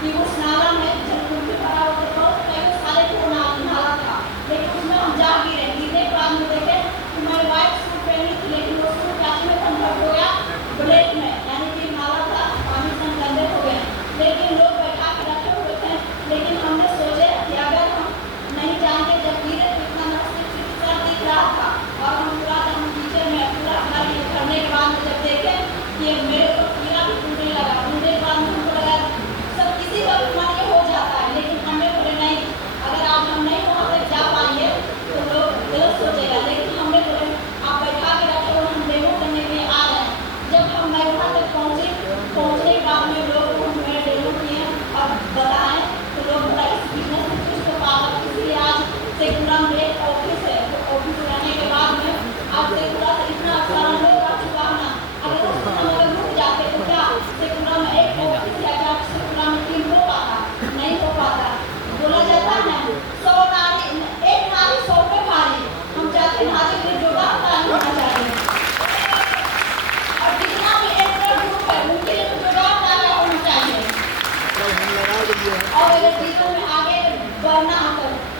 कि उस नाला में जब कुल्फी भरा हुआ था तो वो सारे को नाला था, लेकिन उसमें हम जा गिरे। गिरने के बाद में देखे कि मैं व्हाइट सूट पहनी थी, लेकिन वो सूट कैसे में कन्वर्ट हो गया ब्लैक में, यानी कि नाला था, पानी से हम गंदे हो गए। लेकिन लोग बैठा के रखे हुए थे, लेकिन हमने सोचे कि अगर हम नहीं जाएंगे, जब गिरे तो इतना सर दिख रहा था और हम पूरा हम कीचड़ में पूरा हमारे ये करने के बाद में जब देखे कि मेरे को कीड़ा भी टूटने लगा। टूटने के बाद में हमको लगा सब किसी का भी मन ये हो जाता है, लेकिन हमें बोले नहीं, अगर आज हम नहीं वहाँ तक जा पाएंगे तो लोग गलत सोचेगा। लेकिन हमने बोले आप बैठा के रखे हो, हम डेमो करने के लिए आ रहे हैं। जब हम मैं वहाँ तक पहुँचने के बाद में लोग मेरे डेमो किए और बताएं तो लोग बोला इस बिजनेस में कुछ तो पावर, इसलिए आज सेकुरा में एक ऑफिस है। ऑफिस रहने के बाद में आज सेकुरा से इतना सारा लोग आ चुका है ना, अगर हम अगर रुक जाते तो क्या सेकुरा में एक ऑफिस या क्या सेकुरा में 3 हो पाता? नहीं हो पाता। बोला जाता है 100 नारी, एक नारी 100 पे भारी। हम चाहते नारी के जोड़ा नहीं होना चाहिए, और जितना भी एक्टर ग्रुप है उनके लिए जोड़ा होना चाहिए। और अगर जीवन में आगे बढ़ना हो तो